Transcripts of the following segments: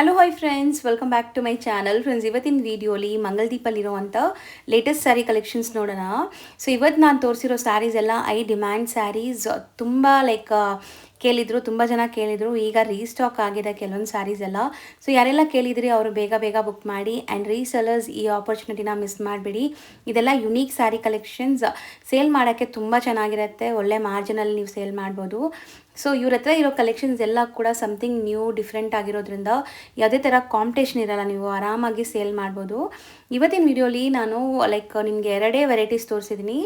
Hello hi friends, welcome back to my channel. Friends, ಇವತ್ತಿನ ವಿಡಿಯೋಲಿ ಮಂಗಲ್ದೀಪಲ್ಲಿರುವಂಥ ಲೇಟೆಸ್ಟ್ ಸ್ಯಾರಿ ಕಲೆಕ್ಷನ್ಸ್ ನೋಡೋಣ. ಸೊ ಇವತ್ತು ನಾನು ತೋರಿಸಿರೋ ಸ್ಯಾರೀಸ್ ಎಲ್ಲ ಡಿಮ್ಯಾಂಡ್ ಸ್ಯಾರೀಸ್. ತುಂಬ ಕೇಳಿದರು, ತುಂಬ ಜನ ಕೇಳಿದರು. ಈಗ ರೀಸ್ಟಾಕ್ ಆಗಿದೆ ಕೆಲವೊಂದು ಸ್ಯಾರೀಸ್ ಎಲ್ಲ. ಸೊ ಯಾರೆಲ್ಲ ಕೇಳಿದ್ರಿ ಅವರು ಬೇಗ ಬೇಗ ಬುಕ್ ಮಾಡಿ. ಆ್ಯಂಡ್ ರೀಸೆಲರ್ಸ್ ಈ ಆಪರ್ಚುನಿಟಿನ ಮಿಸ್ ಮಾಡಿಬಿಡಿ. ಇದೆಲ್ಲ ಯುನೀಕ್ ಸ್ಯಾರಿ ಕಲೆಕ್ಷನ್ಸ್. ಸೇಲ್ ಮಾಡೋಕ್ಕೆ ತುಂಬ ಚೆನ್ನಾಗಿರುತ್ತೆ. ಒಳ್ಳೆ ಮಾರ್ಜಿನಲ್ಲಿ ನೀವು ಸೇಲ್ ಮಾಡ್ಬೋದು. ಸೊ ಇವ್ರ ಹತ್ರ ಇರೋ ಕಲೆಕ್ಷನ್ಸ್ ಎಲ್ಲ ಕೂಡ ಸಮಥಿಂಗ್ ನ್ಯೂ ಡಿಫ್ರೆಂಟ್ ಆಗಿರೋದ್ರಿಂದ ಯಾವುದೇ ಥರ ಕಾಂಪಿಟೇಷನ್ ಇರೋಲ್ಲ, ನೀವು ಆರಾಮಾಗಿ ಸೇಲ್ ಮಾಡ್ಬೋದು. ಇವತ್ತಿನ ವಿಡಿಯೋಲಿ ನಾನು ನಿಮಗೆ ಎರಡೇ ವೆರೈಟೀಸ್ ತೋರಿಸಿದ್ದೀನಿ.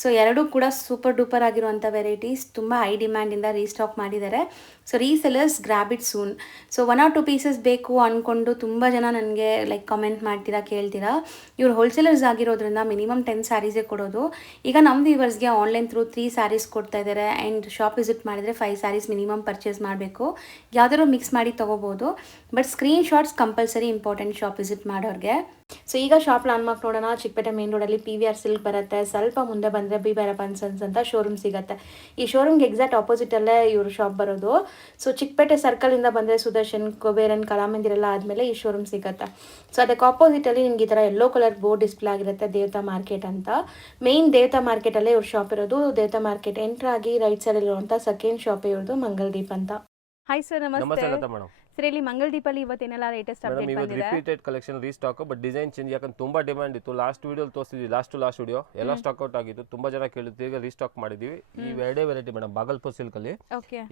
ಸೊ ಎರಡೂ ಕೂಡ ಸೂಪರ್ ಡೂಪರ್ ಆಗಿರುವಂಥ ವೆರೈಟೀಸ್, ತುಂಬ ಹೈ ಡಿಮ್ಯಾಂಡಿಂದ ರೀಸ್ಟಾಕ್ ಮಾಡಿದ್ದಾರೆ. So resellers grab it soon. So 1 or 2 pieces ಬೇಕು ಅಂದ್ಕೊಂಡು ತುಂಬ ಜನ ನನಗೆ ಕಮೆಂಟ್ ಮಾಡ್ತೀರಾ, ಕೇಳ್ತೀರಾ. ಇವ್ರು ಹೋಲ್ಸೇಲರ್ಸ್ ಆಗಿರೋದ್ರಿಂದ ಮಿನಿಮಮ್ 10 ಸ್ಯಾರೀಸೇ ಕೊಡೋದು. ಈಗ ನಮ್ಮ ವ್ಯೂವರ್ಸ್ಗೆ ಆನ್ಲೈನ್ ಥ್ರೂ 3 ಸ್ಯಾರೀಸ್ ಕೊಡ್ತಾ ಇದ್ದಾರೆ. ಆ್ಯಂಡ್ ಶಾಪ್ ವಿಸಿಟ್ ಮಾಡಿದರೆ 5 ಸ್ಯಾರೀಸ್ ಮಿನಿಮಮ್ ಪರ್ಚೇಸ್ ಮಾಡಬೇಕು. ಯಾವ್ದಾದ್ರು ಮಿಕ್ಸ್ ಮಾಡಿ ತೊಗೋಬೋದು. But screen shots compulsory important shop visit ಮಾಡೋರಿಗೆ. ಸೊ ಈಗ ಶಾಪ್ ಲ್ಯಾಂಡ್ಮಾರ್ಕ್ ನೋಡೋಣ. ಚಿಕ್ಕಪೇಟೆ ಮೇನ್ ರೋಡಲ್ಲಿ PVR ಸಿಲ್ಕ್ ಬರುತ್ತೆ. ಸ್ವಲ್ಪ ಮುಂದೆ ಬಂದರೆ ಬಿ ಭೈರಪ್ಪನ್ ಸನ್ಸ್ ಅಂತ ಶೋರೂಮ್ ಸಿಗುತ್ತೆ. ಈ ಶೋರೂಮ್ಗೆ ಎಕ್ಸಾಕ್ಟ್ ಆಪೋಸಿಟಲ್ಲೇ ಇವರು ಶಾಪ್ ಬರೋದು. ಸೊ ಚಿಕ್ಕಪೇಟೆ ಸರ್ಕಲಿಂದ ಬಂದರೆ ಸುದರ್ಶನ್, ಕುಬೇರನ್, ಕಲಾಮಂದಿರೆಲ್ಲ ಆದಮೇಲೆ ಈ ಶೋರೂಮ್ ಸಿಗುತ್ತೆ. ಸೊ ಅದಕ್ಕೆ ಆಪೋಸಿಟಲ್ಲಿ ನಿಮ್ಗೆ ಈ ಥರ ಯೆಲ್ಲೋ ಕಲರ್ ಬೋರ್ಡ್ ಡಿಸ್ಪ್ಲೇ ಆಗಿರುತ್ತೆ, ದೇವತಾ ಮಾರ್ಕೆಟ್ ಅಂತ. ಮೇನ್ ದೇವತಾ ಮಾರ್ಕೆಟಲ್ಲೇ ಇವ್ರ ಶಾಪ್ ಇರೋದು. ದೇವತಾ ಮಾರ್ಕೆಟ್ ಎಂಟ್ರ್ ಆಗಿ ರೈಟ್ ಸೈಡಲ್ಲಿರುವಂಥ ಸೆಕೆಂಡ್ ಶಾಪೇ ಇರೋದು ಮಂಗಲ್ದೀಪ್ ಅಂತ. ಹಾಯ್ ಸರ್, ನಮಸ್ತೆ. ಸರ್, ಇಲ್ಲಿ ಮಂಗಲ್ದೀಪಲ್ಲಿ ಇವತ್ತೇನೆಲ್ಲ ಲೇಟೆಸ್ಟ್ ಅಪ್ಡೇಟ್ ಬಂದಿದೆ? Repeated collection restock, but design change. ಯಾಕಂದ್ರೆ ತುಂಬಾ ಡಿಮ್ಯಾಂಡ್ ಇತ್ತು. ಲಾಸ್ಟ್ ವಿಡಿಯೋ ತೋರಿಸಿದ್ವಿ, ಲಾಸ್ಟ್ ವಿಡಿಯೋ ಎಲ್ಲ ಸ್ಟಾಕ್ ಔಟ್ ಆಗಿತ್ತು. ತುಂಬಾ ಜನ ಕೇಳಿದ್ರು, ಈಗ ರೀಸ್ಟಾಕ್ ಮಾಡಿದೀವಿ. ಈ ಎರಡೇ ವೆರೈಟಿ ಮೇಡಮ್, ಬಾಗಲ್ಪುರ್ ಸಿಲ್ಕ್ ಅಲ್ಲಿ.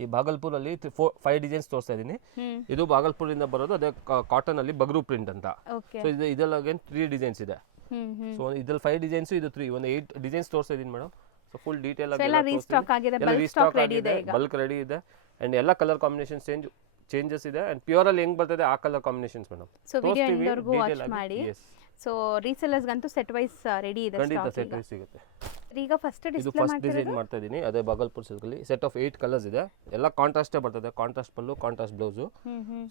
ಈ ಬಾಗಲ್ಪುರ್ ಅಲ್ಲಿ 5 ಡಿಸೈನ್ಸ್ ತೋರಿಸ್ತಾ ಇದೀನಿ. ಇದು ಬಾಗಲ್ಪುರ್ ಇಂದ ಬರೋದು. ಅದೇ ಕಾಟನ್ ಅಲ್ಲಿ ಬಗ್ರೂ ಪ್ರಿಂಟ್ ಅಂತ. ಸೊ ಇದೆಲ್ಲ 3 ಡಿಸೈನ್ಸ್ ಇದೆ. ಸೊ ಇದ್ರಲ್ಲಿ 5 ಡಿಸೈನ್ಸ್, ಇದು 3, ಒಂದು 8 ಡಿಸೈನ್ಸ್ ತೋರಿಸ್ತಾ ಇದೀನಿ ಮೇಡಮ್. ಸೊ ಫುಲ್ ಡೀಟೇಲ್ ಆಗಿ ರೀಸ್ಟಾಕ್ ಆಗಿದೆ, ಬಲ್ಕ್ ರೆಡಿ ಇದೆ. ಅಂಡ್ ಎಲ್ಲ ಕಲರ್ ಕಾಂಬಿನೇಷನ್ ಚೇಂಜಸ್ ಇದೆ. ಅಂಡ್ ಪ್ಯೂರ್ ಅಲ್ಲಿ ಹೆಂಗ್ ಬರ್ತದೆ ಆ colour combinations madam. So video ಎಂಡ್ವರೆಗೂ ವಾಚ್ ಮಾಡಿ. ಸೊ ರೀಸೆಲರ್ಸ್ ಗಂತೂ ಸೆಟ್ ವೈಸ್ ರೆಡಿ ಇದೆ, ಖಂಡಿತ ಸೆಟ್ ವೈಸ್ ಸಿಗುತ್ತೆ. ಈಗ ಫಸ್ಟ್ ಡಿಸೈನ್ ಮಾಡ್ತಾ ಇದೀನಿ. ಅದೇ ಬಾಗಲ್ಪುರ್ ಸಿಲ್ಕ್ ಅಲ್ಲಿ ಸೆಟ್ ಆಫ್ 8 ಕಲರ್ಸ್ ಇದೆ. ಎಲ್ಲ ಕಾಂಟ್ರಾಸ್ಟ್ ಬರ್ತದೆ. ಕಾಂಟ್ರಾಸ್ಟ್ ಪಲ್ಲು, ಕಾಂಟ್ರಾಸ್ಟ್ ಬ್ಲೌಸ್.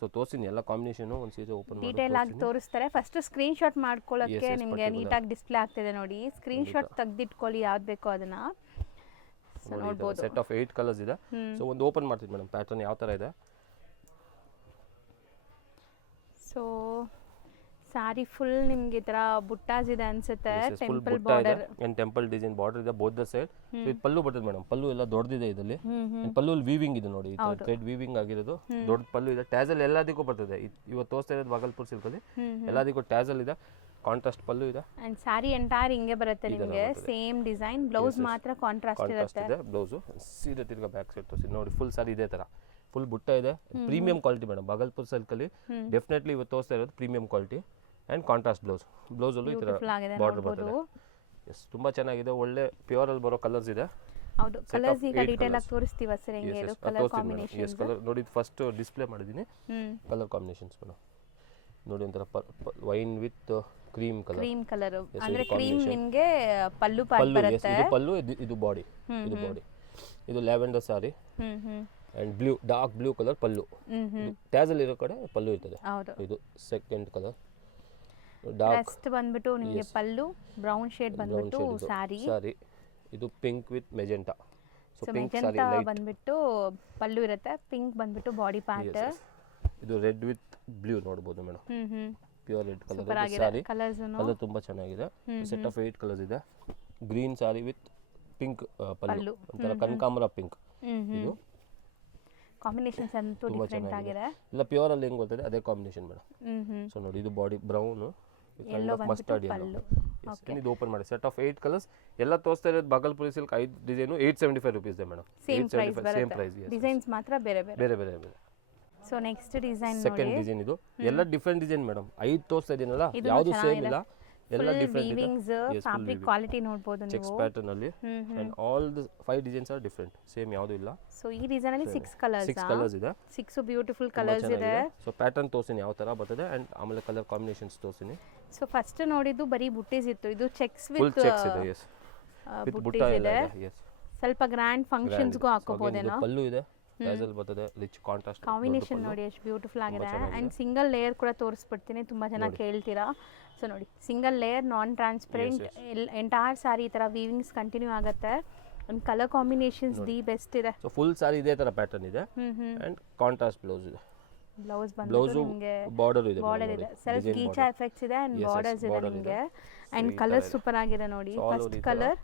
ಸೊ ತೋರಿಸ್ತೀನಿ ಎಲ್ಲ ಕಾಂಬಿನೇಷನ್. ಒಂದು ಸೀರೆ ಓಪನ್ ಮಾಡಿ ಡೀಟೇಲ್ ಆಗಿ ತೋರಿಸ್ತಾರೆ. ಫಸ್ಟ್ ಸ್ಕ್ರೀನ್ ಶಾಟ್ ಮಾಡ್ಕೊಳ್ಳೋಕೆ ನಿಮಗೆ ನೀಟಾಗಿ ಡಿಸ್ಪ್ಲೇ ಆಗ್ತಿದೆ ನೋಡಿ. ಸ್ಕ್ರೀನ್ ಶಾಟ್ ತೆಗೆದಿಟ್ಕೊಳ್ಳಿ, ಯಾವ್ದು ಬೇಕೋ ಅದನ್ನ. ಸೊ ನೋಡಬಹುದು, ಸೆಟ್ ಆಫ್ 8 ಕಲರ್ಸ್ ಇದೆ. ಸೊ ಒಂದು ಓಪನ್ ಮಾಡ್ತೀನಿ ಮೇಡಮ್, ಪ್ಯಾಟರ್ನ್ ಯಾವ ತರ ಇದೆ. ಸೊ ಸಾರಿ ಫುಲ್ ನಿಮ್ಗೆ ಈ ತರ ಬುಟ್ಟಾಸ್ ಇದೆ ಅನ್ಸುತ್ತೆ. Temple border and temple design border ಇದೆ ಬೋತ್ ದ ಸೈಡ್. ಇದು ಪಲ್ಲು ಬರ್ತದೆ ಮೇಡಮ್. ಪಲ್ಲು ಎಲ್ಲ ದೊಡ್ಡದಿದೆ ಇದರಲ್ಲಿ. ಪಲ್ಲು ವೀವಿಂಗ್ ಇದೆ ನೋಡಿ, ಥ್ರೆಡ್ ವೀವಿಂಗ್ ಆಗಿರೋದು. ದೊಡ್ಡ ಪಲ್ಲು ಇದೆ. ಟ್ಯಾಸಲ್ ಎಲ್ಲದಕ್ಕೂ ಬರ್ತದೆ. ಇವತ್ತು ತೋರಿಸ್ತಾ ಇರೋದು ಬಾಗಲ್ಪುರ್ ಸಿಲ್ಕ್ ಅಲ್ಲಿ. ಎಲ್ಲದಕ್ಕೂ ಟ್ಯಾಸಲ್ ಇದೆ. ಕಾಂಟ್ರಾಸ್ಟ್ ಪಲ್ಲು ಇದೆ. ಅಂಡ್ ಸಾರಿ ಎಂಟೈರ್ ಹಿಂಗೆ ಬರುತ್ತೆ ನಿಮಗೆ, ಸೇಮ್ ಡಿಸೈನ್. ಬ್ಲೌಸ್ ಮಾತ್ರ ಕಾಂಟ್ರಾಸ್ಟ್ ಇರುತ್ತೆ. ಬ್ಲೌಸ್ ಸೀರೆ ತಿರ್ಗಾ ಬ್ಯಾಕ್ ಸೈಡ್ ತೋರಿಸಿ ನೋಡಿ. ಫುಲ್ ಸಾರಿ ಇದೇ ತರ ಫುಲ್ ಬುಟ್ಟ ಇದೆ. Premium quality madam. Bhagalpur silk ಅಲ್ಲಿ ಡೆಫಿನೆಟ್ಲಿ ಇವತ್ತು ತೋರಿಸ್ತಾ ಇರೋದು premium quality. And contrast blouse ಅಲ್ಲೂ ಈ ತರ ಬಾರ್ಡರ್ ಬರ್ತದೆ. ಎಸ್, ತುಂಬಾ ಚೆನ್ನಾಗಿದೆ. ಒಳ್ಳೆ ಪ್ಯೂರ್ ಅಲ್ಲಿ ಬರೋ ಕಲರ್ಸ್ ಇದೆ. ಹೌದು, ಕಲರ್ಸ್ ಈಗ ಡೀಟೇಲ್ ಆಗಿ ತೋರಿಸ್ತೀವಿ ಸರ್. ಹೆಂಗೆ ಇದು ಕಲರ್ ಕಾಂಬಿನೇಷನ್? ಎಸ್, ಕಲರ್ ನೋಡಿ. ಫಸ್ಟ್ ಡಿಸ್ಪ್ಲೇ ಮಾಡಿದೀನಿ ಕಲರ್ ಕಾಂಬಿನೇಷನ್ಸ್ ಮೇಡಮ್. ನೋಡಿ, ಒಂತರ ವೈನ್ ವಿತ್ ಕ್ರೀಮ್ ಕಲರ್. ಅಂದ್ರೆ ಕ್ರೀಮ್ ನಿಮಗೆ ಪಲ್ಲು ಪಾರ್ಟ್ ಬರುತ್ತೆ. ಇದು ಪಲ್ಲು, ಇದು ಬಾಡಿ. ಇದು lavender sorry. And blue, dark blue colour pallu. Tassel ಇರೋ ಕಡೆ ಪಲ್ಲು ಇರ್ತದೆ. ಇದು ಸೆಕೆಂಡ್ ಕಲರ್. ಡಾರ್ಕ್ ಬಂದ್ಬಿಟ್ಟು ನಿಮಗೆ ಪಲ್ಲು, ಬ್ರೌನ್ ಶೇಡ್ ಬಂದ್ಬಿಟ್ಟು ಸಾರಿ. ಇದು pink with magenta. So magenta ಬಂದ್ಬಿಟ್ಟು ಪಲ್ಲು ಇರುತ್ತೆ, ಪಿಂಕ್ ಬಂದ್ಬಿಟ್ಟು ಬಾಡಿ ಪಾರ್ಟ್. ಇದು ರೆಡ್ ವಿತ್ ಬ್ಲೂ ನೋಡಬಹುದು ಮೇಡಮ್. ಪ್ಯೂರ್ ರೆಡ್ ಕಲರ್ ಸಾರಿ. ಕಲರ್ ತುಂಬಾ ಚೆನ್ನಾಗಿದೆ. ಸೆಟ್ ಆಫ್ 8 ಕಲರ್ಸ್ ಇದೆ. ಗ್ರೀನ್ ಸಾರಿ ವಿತ್ ಪಿಂಕ್ ಪಲ್ಲು, ಒಂಥರ ಕನಕಾಂಬರ ಪಿಂಕ್. ಇದು ಕಾಂಬಿನೇಷನ್ಸ್ ಅಂತೂ ಡಿಫರೆಂಟ್ ಆಗಿದೆ. ಇಲ್ಲ ಪ್ಯೂರ್ ಅಲ್ಲಿ ಹೆಂಗ್ ಬರ್ತದೆ ಅದೇ ಕಾಂಬಿನೇಷನ್ ಮೇಡಮ್. ಸೊ ನೋಡಿ, ಇದು ಬಾಡಿ ಬ್ರೌನ್, ಮಸ್ಟರ್ಡ್ ಯೆಲ್ಲೋ. ಇದು ಓಪನ್ ಮಾಡಿ. Set of 8 colours. ಎಲ್ಲ ತೋರಿಸ್ತಾ ಇರೋದು ಬಾಗಲ್ಪುರಿ ಸಿಲ್ಕ್ 5 ಡಿಸೈನ್ 875 ರೂಪೀಸ್ ಇದೆ ಮೇಡಮ್. Same price. ಡಿಸೈನ್ಸ್ ಮಾತ್ರ ಬೇರೆ. ಸೊ ನೆಕ್ಸ್ಟ್ ಡಿಸೈನ್ ನೋಡಿ. ಸೆಕೆಂಡ್ ಡಿಸೈನ್ ಇದು. ಎಲ್ಲ ಡಿಫರೆಂಟ್ ಡಿಸೈನ್ ಮೇಡಮ್. 5 ತೋರಿಸ್ತಾ ಇದೀನಲ್ಲ, ಯಾವುದು ಸೇಮ್ ಇಲ್ಲ, ಎಲ್ಲ ಡಿಫರೆಂಟ್ ಇದೆ. ಫ್ಯಾಬ್ರಿಕ್ ಕ್ವಾಲಿಟಿ ನೋಡಬಹುದು ನೀವು. ಚೆಕ್ಸ್ ಪ್ಯಾಟರ್ನ್ ಅಲ್ಲಿ. And all the 5 designs are different. Same ಯಾವುದು ಇಲ್ಲ. ಸೊ ಈ ಡಿಸೈನ್ ಅಲ್ಲಿ 6 ಕಲರ್ಸ್ ಇದೆ. 6 ಬ್ಯೂಟಿಫುಲ್ ಕಲರ್ಸ್ ಇದೆ. ಸೊ ಪ್ಯಾಟರ್ನ್ ತೋರಿಸ್ತೀನಿ ಯಾವ ತರ ಬರ್ತದೆ. ಅಂಡ್ ಆಮೇಲೆ ಕಲರ್ ಕಾಂಬಿನೇಷನ್ಸ್ ತೋರಿಸ್ತೀನಿ. ಸೊ ಫಸ್ಟ್ ನೋಡಿದ್ದು ಬರೀ ಬುಟ್ಟೀಸ್ ಇತ್ತು. ಇದು ಚೆಕ್ಸ್ ವಿತ್ ಫುಲ್ ಚೆಕ್ಸ್ ಇದೆ. ಎಸ್, ವಿತ್ ಬುಟ್ಟ ಇದೆ. ಎಸ್, ಸ್ವಲ್ಪ ಗ್ರ್ಯಾಂಡ್ ಫಂಕ್ಷನ್ಸ್ ಗೂ ಹಾಕೋಬಹುದೇನೋ. ಪಲ್ಲು ಇದೆ, ಟ್ಯಾಸಲ್ ಬರ್ತದೆ, ರಿಚ್ ಕಾಂಟ್ರಾಸ್ಟ್ ಕಾಂಬಿನೇಷನ್ ನೋಡಿ ಎಷ್ಟು ಬ್ಯೂಟಿಫುಲ್ ಆಗಿದೆ. ಅಂಡ್ ಸಿಂಗಲ್ ಲೇಯರ್ ಕೂಡ ತೋರಿಸ್ಬಿಡ್ತೀನಿ, ತುಂಬಾ ಜನ ಕೇಳ್ತೀರಾ. ಸೊ ನೋಡಿ, single layer, non transparent, entire sari ಈ ತರ ವೀವಿಂಗ್ಸ್ ಕಂಟಿನ್ಯೂ ಆಗುತ್ತೆ. And colour combinations the best ಇದೆ. ಸೊ ಫುಲ್ ಸಾರಿ ಇದೇ ತರ ಪ್ಯಾಟರ್ನ್ ಇದೆ. ಅಂಡ್ ಕಾಂಟ್ರಾಸ್ಟ್ ಬ್ಲೌಸ್ ಇದೆ. ಬ್ಲೌಸ್ ಬಂದು ಬ್ಲೌಸು ನಿಮಗೆ ಬಾರ್ಡರ್ ಇದೆ ಬಾರ್ಡರ್ ಇದೆ, ಸೆಲ್ಫ್ ಗೀಚಾ ಎಫೆಕ್ಟ್ಸ್ ಇದೆ ಅಂಡ್ ಬಾರ್ಡರ್ಸ್ ಇದೆ ನಿಮಗೆ. ಅಂಡ್ ಕಲರ್ ಸೂಪರ್ ಆಗಿದೆ ನೋಡಿ. ಫಸ್ಟ್ ಕಲರ್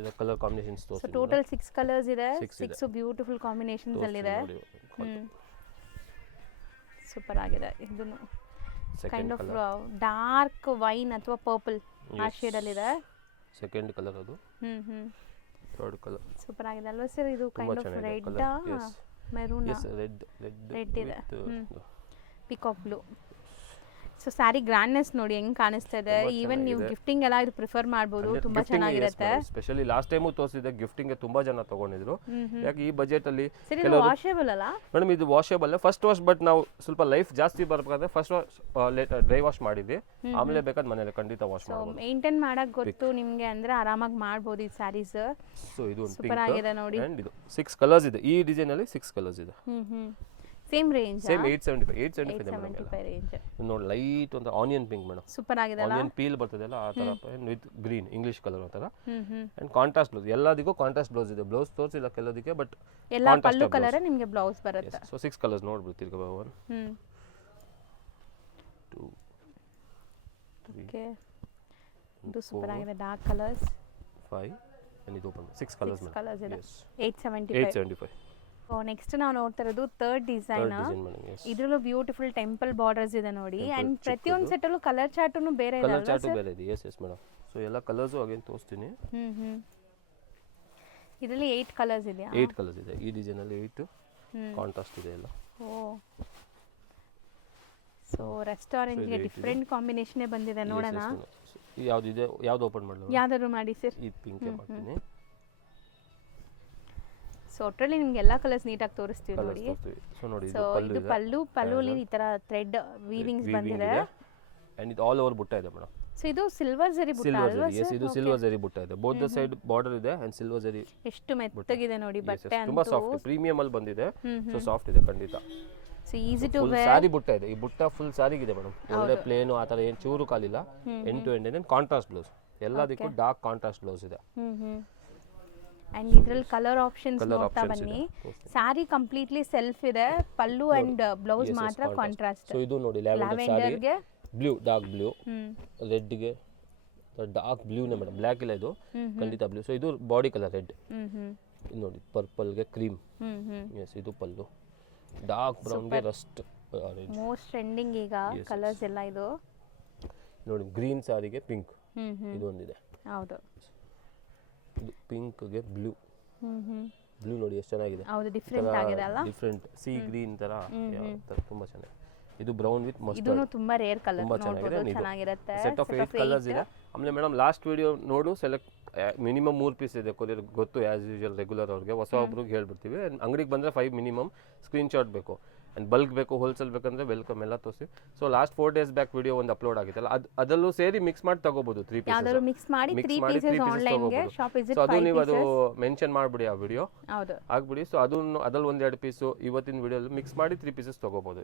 ಇದು ಕಲರ್ ಕಾಂಬಿನೇಷನ್ಸ್ ಸೊ ತೋರಿಸ್ತೀನಿ. ಟೋಟಲ್ 6 ಕಲರ್ಸ್ ಇದೆ, 6 ಬ್ಯೂಟಿಫುಲ್ ಕಾಂಬಿನೇಷನ್ಸ್ ಅಲ್ಲಿ ಇದೆ. ಸೂಪರ್ ಆಗಿದೆ. ಇದನ್ನು ಕೈಂಡ್ ಆಫ್ ಡಾರ್ಕ್ ವೈನ್ ಅಥವಾ ಪರ್ಪಲ್ ಆ ಶೇಡ್ ಅಲ್ಲಿ ಇದೆ. ಸೆಕೆಂಡ್ ಕಲರ್ ಅದು. ಥರ್ಡ್ ಕಲರ್ ಸೂಪರ್ ಆಗಿದೆ ಅಲ್ವಾ ಸರ್? ಇದು kind of red maroon red ಇದೆ, peacock blue. So sari grandness ನೋಡಿ ಹೆಂಗ್ ಕಾಣಿಸ್ತಾ ಇದೆ. ಈವನ್ ನೀವು ಗಿಫ್ಟಿಂಗ್ ಎಲ್ಲ ಇದು ಪ್ರಿಫರ್ ಮಾಡಬಹುದು, ತುಂಬಾ ಚೆನ್ನಾಗಿರುತ್ತೆ. ಸ್ಪೆಷಲಿ ಲಾಸ್ಟ್ ಟೈಮು ತೋರಿಸಿದೆ ಗಿಫ್ಟಿಂಗ್ ಗೆ ತುಂಬಾ ಜನ ತಗೊಂಡಿದ್ರು. ಯಾಕೆ ಈ ಬಜೆಟ್ ಅಲ್ಲಿ ವಾಷೇಬಲ್ ಅಲ್ಲ ಮೇಡಮ್? ಇದು ವಾಷೇಬಲ್ ಫಸ್ಟ್ ವಾಶ್, ಬಟ್ ನಾವು ಸ್ವಲ್ಪ ಲೈಫ್ ಜಾಸ್ತಿ ಬರ್ಬೇಕಾದ್ರೆ ಫಸ್ಟ್ ವಾಶ್ ಡ್ರೈ ವಾಶ್ ಮಾಡಿದ್ವಿ, ಆಮೇಲೆ ಬೇಕಾದ್ರೆ ಮನೇಲಿ ಖಂಡಿತ ವಾಶ್ ಮಾಡಬಹುದು. ಮೇಂಟೈನ್ ಮಾಡಕ್ ಗೊತ್ತು ನಿಮ್ಗೆ ಅಂದ್ರೆ ಆರಾಮಾಗಿ ಮಾಡಬಹುದು ಈ ಸ್ಯಾರೀಸ್. ಸೊ ಇದು ಸೂಪರ್ ಆಗಿದೆ ನೋಡಿ. ಅಂಡ್ ಇದು 6 ಕಲರ್ಸ್ ಇದೆ ಈ ಡಿಸೈನ್ ಅಲ್ಲಿ. 6 ಕಲರ್ಸ್ ಇದೆ. Same range, same 875 range. ನೋಡಿ ಲೈಟ್ ಒಂದು ಆನಿಯನ್ ಪಿಂಕ್ ಮೇಡಮ್, ಸೂಪರ್ ಆಗಿದೆ ಅಲ್ಲ? ಆನಿಯನ್ ಪೀಲ್ ಬರ್ತದೆ ಅಲ್ಲ ಆ ತರ ವಿತ್ ಗ್ರೀನ್ ಇಂಗ್ಲಿಷ್ ಕಲರ್ ಅಂತಾರ. ಅಂಡ್ ಕಾಂಟ್ರಾಸ್ಟ್ ಬ್ಲೌಸ್, ಎಲ್ಲದಕ್ಕೂ ಕಾಂಟ್ರಾಸ್ಟ್ ಬ್ಲೌಸ್ ಇದೆ. ಬ್ಲೌಸ್ ತೋರಿಸಿಲ್ಲ ಕೆಲದಕ್ಕೆ, ಬಟ್ ಎಲ್ಲ ಪಲ್ಲು ಕಲರ್ ನಿಮಗೆ ಬ್ಲೌಸ್ ಬರುತ್ತೆ. ಸೊ 6 ಕಲರ್ಸ್ ನೋಡ್ಬಿಡ್ತೀರಿ. 1 2 3 ಓಕೆ, ಇದು ಸೂಪರ್ ಆಗಿದೆ. ಡಾರ್ಕ್ ಕಲರ್ಸ್ 5 ಅಂಡ್ ಇದು ಓಪನ್ 6 ಕಲರ್ಸ್ ಮೇಡಮ್. ಕಲರ್ಸ್ ಇದೆ. 875. ನೆಕ್ಸ್ಟ್ ನಾವು ನೋಡ್ತಾ ಇರೋದು ಥರ್ಡ್ ಡಿಸೈನ್. ಇದರಲ್ಲೂ ಬ್ಯೂಟಿಫುಲ್ ಟೆಂಪಲ್ ಬಾರ್ಡರ್ಸ್ ಇದೆ ನೋಡಿ. ಅಂಡ್ ಪ್ರತಿಯೊಂದು ಸೆಟ್ ಅಲ್ಲೂ ಕಲರ್ ಚಾರ್ಟುನು ಬೇರೆ ಇದೆ, ಕಲರ್ ಚಾರ್ಟ್ ಬೇರೆ ಇದೆ. Yes madam. ಸೊ ಎಲ್ಲ ಕಲರ್ಸ್ ಅಗೇನ್ ತೋರಿಸ್ತೀನಿ. ಇದರಲ್ಲಿ 8 ಕಲರ್ಸ್ ಇದೆಯಾ? 8 ಕಲರ್ಸ್ ಇದೆ ಈ ಡಿಸೈನ್ ಅಲ್ಲಿ. 8 ಕಾಂಟ್ರಾಸ್ಟ್ ಇದೆ ಎಲ್ಲ. ಓ, ಸೊ ರೆಸ್ಟೋರೆಂಟ್ ಗೆ ಡಿಫರೆಂಟ್ ಕಾಂಬಿನೇಷನ್ ಬಂದಿದೆ. ನೋಡೋಣ ಯಾವುದು ಇದೆ, ಯಾವುದು ಓಪನ್ ಮಾಡಲ್ಲ? ಯಾವ್ದಾದ್ರು ಮಾಡಿ ಸರ್. ಈ ಪಿಂಕ್ ಮಾಡ್ತೀನಿ. ಸೊ ಒಟ್ಟಲ್ಲಿ ನಿಮ್ಗೆ ಎಲ್ಲಾ ಕಲರ್ಸ್ ನೀಟಾಗಿ ತೋರಿಸ್ತೀವಿ ನೋಡಿ. ಸೊ ನೋಡಿ ಇದು ಪಲ್ಲುಲಿ ಈ ತರ ಥ್ರೆಡ್ ವೀವಿಂಗ್ಸ್ ಬಂದಿದೆ. ಅಂಡ್ ಇದು ಆಲ್ ಓವರ್ ಬುಟ್ಟ ಇದೆ ಮೇಡಮ್. ಸೊ ಇದು ಸಿಲ್ವರ್ ಜರಿ ಬುಟ್ಟ ಅಲ್ವಾ ಸರ್? ಎಸ್, ಇದು ಸಿಲ್ವರ್ ಜರಿ ಬುಟ್ಟ ಇದೆ. ಬೋತ್ ದ ಸೈಡ್ ಬಾರ್ಡರ್ ಇದೆ ಅಂಡ್ ಸಿಲ್ವರ್ ಜರಿ. ಎಷ್ಟು ಮೆತ್ತಗಿದೆ ನೋಡಿ ಬಟ್ಟೆ ಅಂತ. ತುಂಬಾ ಸಾಫ್ಟ್, ಪ್ರೀಮಿಯಂ ಅಲ್ಲಿ ಬಂದಿದೆ. ಸೊ ಸಾಫ್ಟ್ ಇದೆ ಖಂಡಿತ. So easy to wear. Sari ಬುಟ್ಟ ಇದೆ. ಈ ಬುಟ್ಟ ಫುಲ್ ಸಾರಿಗೆ ಇದೆ ಮೇಡಮ್. ಒಳ್ಳೆ ಪ್ಲೇನ್ ಆ ತರ ಏನು ಚೂರು ಕಾಲಿಲ್ಲ. ಎಂಡ್ ಟು ಎಂಡ್ ಇದೆ. ಕಾಂಟ್ರಾಸ್ಟ್ ಬ್ಲೌಸ್, ಎಲ್ಲದಕ್ಕೂ ಡಾರ್ಕ್ ಕಾಂಟ್ರಾಸ್ಟ್ ಬ್ಲೌಸ್ ಇದೆ. ಅಂಡ್ ಇದ್ರಲ್ಲಿ ಕಲರ್ ಆಪ್ಷನ್ಸ್ ನೋಡ್ತಾ ಬನ್ನಿ. ಸಾರಿ ಕಂಪ್ಲೀಟ್ಲಿ ಸೆಲ್ಫ್ ಇದೆ, ಪಲ್ಲು ಅಂಡ್ ಬ್ಲೌಸ್ ಮಾತ್ರ ಕಾಂಟ್ರಾಸ್ಟ್. ಸೊ ಇದು ನೋಡಿ ಲ್ಯಾವೆಂಡರ್ ಗೆ ಬ್ಲೂ, ಡಾರ್ಕ್ ಬ್ಲೂ, ರೆಡ್ ಗೆ ಡಾರ್ಕ್ ಬ್ಲೂ ನೇ ಮೇಡಮ್, ಬ್ಲಾಕ್ ಇಲ್ಲ ಇದು ಖಂಡಿತ ಬ್ಲೂ. ಸೊ ಇದು ಬಾಡಿ ಕಲರ್ ರೆಡ್. ಇದು ನೋಡಿ ಪರ್ಪಲ್ ಗೆ ಕ್ರೀಮ್. ಎಸ್, ಇದು ಪಲ್ಲು. ಡಾರ್ಕ್ ಬ್ರೌನ್ ಗೆ ರಸ್ಟ್ ಆರೆಂಜ್. ಮೋಸ್ಟ್ ಟ್ರೆಂಡಿಂಗ್ ಈಗ ಕಲರ್ಸ್ ಎಲ್ಲ. ಇದು ನೋಡಿ ಗ್ರೀನ್ ಸಾರಿಗೆ ಪಿಂಕ್, ಇದು ಒಂದಿದೆ. ಹೌದು, ಇದು ಪಿಂಕ್ ಗೆ ಬ್ಲೂ. ಬ್ಲೂ ನೋಡಿ ಎಷ್ಟು ಚೆನ್ನಾಗಿದೆ. ಹೌದು, ಡಿಫರೆಂಟ್ ಆಗಿದೆ ಅಲ್ಲ? ಡಿಫರೆಂಟ್ ಸಿ ಗ್ರೀನ್ ತರ ತುಂಬಾ ಚೆನ್ನಾಗಿದೆ. ಇದು ಬ್ರೌನ್ ವಿತ್ ಮಸ್ಟರ್ಡ್. ಇದನ್ನು ತುಂಬಾ ರೇರ್ ಕಲರ್, ನೋಡಬಹುದು ಚೆನ್ನಾಗಿರುತ್ತೆ. ಸೆಟ್ ಆಫ್ 8 ಕಲರ್ಸ್ ಇದೆ. ಆಮೇಲೆ ಮೇಡಮ್ ಲಾಸ್ಟ್ ವಿಡಿಯೋ ನೋಡು, ಸೆಲೆಕ್ಟ್ ಮಿನಿಮಮ್ 3 ಪೀಸ್ ಇದೆ ಕೊರಿಯರ್. ಗೊತ್ತು ಆಸ್ ಯೂಶುವಲ್ ರೆಗ್ಯುಲರ್ ಅವ್ರಿಗೆ, ಹೊಸ ಒಬ್ರಿಗೆ ಹೇಳ್ಬಿಡ್ತೀವಿ. ಅಂಗಡಿಗೆ ಬಂದರೆ 5 ಮಿನಿಮಮ್ ಸ್ಕ್ರೀನ್ ಶಾಟ್ ಬೇಕು. ಆ್ಯಂಡ್ ಬಲ್ಕ್ ಬೇಕು, ಹೋಲ್ಸೇಲ್ ಬೇಕಂದ್ರೆ ವೆಲ್ಕಮ್, ಎಲ್ಲ ತೋರಿಸಿ. So last 4 days back video ಒಂದು ಅಪ್ಲೋಡ್ ಆಗಿತ್ತಲ್ಲ, ಅದರಲ್ಲೂ ಸೇರಿ ಮಿಕ್ಸ್ ಮಾಡಿ ತಗೋಬಹುದು. 3 ಪೀಸಸ್ ಯಾವ್ದಾದ್ರು ಮಿಕ್ಸ್ ಮಾಡಿ 3 ಪೀಸಸ್ ಆನ್ಲೈನ್ ಗೆ ಶಾಪ್ ವಿಸಿಟ್. ಸೊ ಅದು ನೀವು ಅದು ಮೆನ್ಷನ್ ಮಾಡ್ಬಿಡಿ ಆ ವಿಡಿಯೋ. ಹೌದು, ಆಗ್ಬಿಡಿ. ಸೊ ಅದನ್ನು ಅದ್ರಲ್ಲಿ 1-2 ಪೀಸು ಇವತ್ತಿನ ವಿಡಿಯೋದಲ್ಲಿ ಮಿಕ್ಸ್ ಮಾಡಿ 3 ಪೀಸಸ್ ತಗೋಬಹುದು.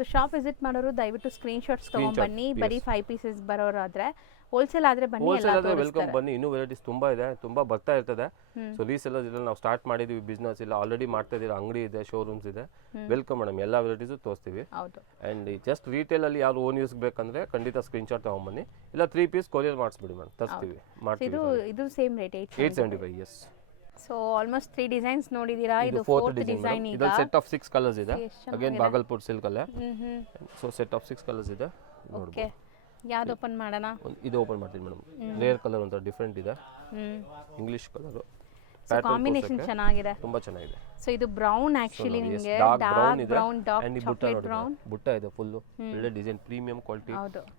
ಸೊ ಶಾಪ್ ವಿಸಿಟ್ ಮಾಡೋರು ದಯವಿಟ್ಟು ಸ್ಕ್ರೀನ್ ಶಾಟ್ಸ್ ತಗೊಂಡ್ ಬನ್ನಿ. ಬರೀ 5 ಪೀಸಸ್ ಬರೋರಾದ್ರೆ, ಹೋಲ್ಸೇಲ್ ಆದ್ರೆ ಬನ್ನಿ, ಎಲ್ಲ ತೋರಿಸ್ತಾರೆ. ವೆಲ್ಕಮ್, ಬನ್ನಿ. ಇನ್ನೂ ವೆರೈಟೀಸ್ ತುಂಬಾ ಇದೆ, ತುಂಬಾ ಬರ್ತಾ ಇರ್ತದೆ. ಸೊ ರೀಸೆಲ್ಲರ್ಸ್ ಇಲ್ಲ, ನಾವು ಸ್ಟಾರ್ಟ್ ಮಾಡಿದೀವಿ ಬಿಸ್ನೆಸ್, ಇಲ್ಲ ಆಲ್ರೆಡಿ ಮಾಡ್ತಾ ಇದೀರ, ಅಂಗಡಿ ಇದೆ, ಶೋರೂಮ್ಸ್ ಇದೆ. ವೆಲ್ಕಮ್ ಮೇಡಮ್, ಎಲ್ಲ ವೆರೈಟೀಸು ತೋರಿಸ್ತೀವಿ. ಅಂಡ್ ಜಸ್ಟ್ ರಿಟೇಲ್ ಅಲ್ಲಿ ಯಾರು ಓನ್ ಯೂಸ್ ಬೇಕಂದ್ರೆ ಖಂಡಿತ ಸ್ಕ್ರೀನ್ ಶಾಟ್ ತಗೊಂಡ್ಬನ್ನಿ, ಇಲ್ಲ 3 ಪೀಸ್ ಕೊರಿಯರ್ ಮಾಡಿಸ್ಬಿಡಿ ಮೇಡಮ್, ತರಿಸ್ತೀವಿ, ಮಾಡ್ತೀವಿ. ಇದು same rate 875. Yes. So almost 3 designs ನೋಡಿದೀರಾ. ಇದು 4th ಡಿಸೈನ್. ಈಗ ಸೆಟ್ ಆಫ್ 6 ಕಲರ್ಸ್ ಇದೆ. ಅಗೇನ್ ಬಾಗಲ್ಪುರ್ ಸಿಲ್ಕ್ ಅಲ್ಲೇ. ಸೊ ಸೆಟ್ ಆಫ್ 6 ಕಲರ್ಸ್ ಇದೆ. ಓಕೆ, ಯಾವ್ದು ಓಪನ್ ಮಾಡೋಣ? ಇದು ಓಪನ್ ಮಾಡ್ತೀನಿ ಮೇಡಮ್. ರೇರ್ ಕಲರ್ ಅಂತ ಡಿಫರೆಂಟ್ ಇದೆ, ಇಂಗ್ಲಿಷ್ ಕಲರ್. ಕಾಂಬಿನೇಷನ್ ಚೆನ್ನಾಗಿದೆ, ತುಂಬಾ ಚೆನ್ನಾಗಿದೆ. ಸೊ ಇದು ಬ್ರೌನ್ ಆಕ್ಚುಲಿ ನಿಮಗೆ dark brown, dark chocolate brown ಬುಟ್ಟ ಇದೆ. ಫುಲ್ ಒಳ್ಳೆ ಡಿಸೈನ್, ಪ್ರೀಮಿಯಂ ಕ್ವಾಲಿಟಿ.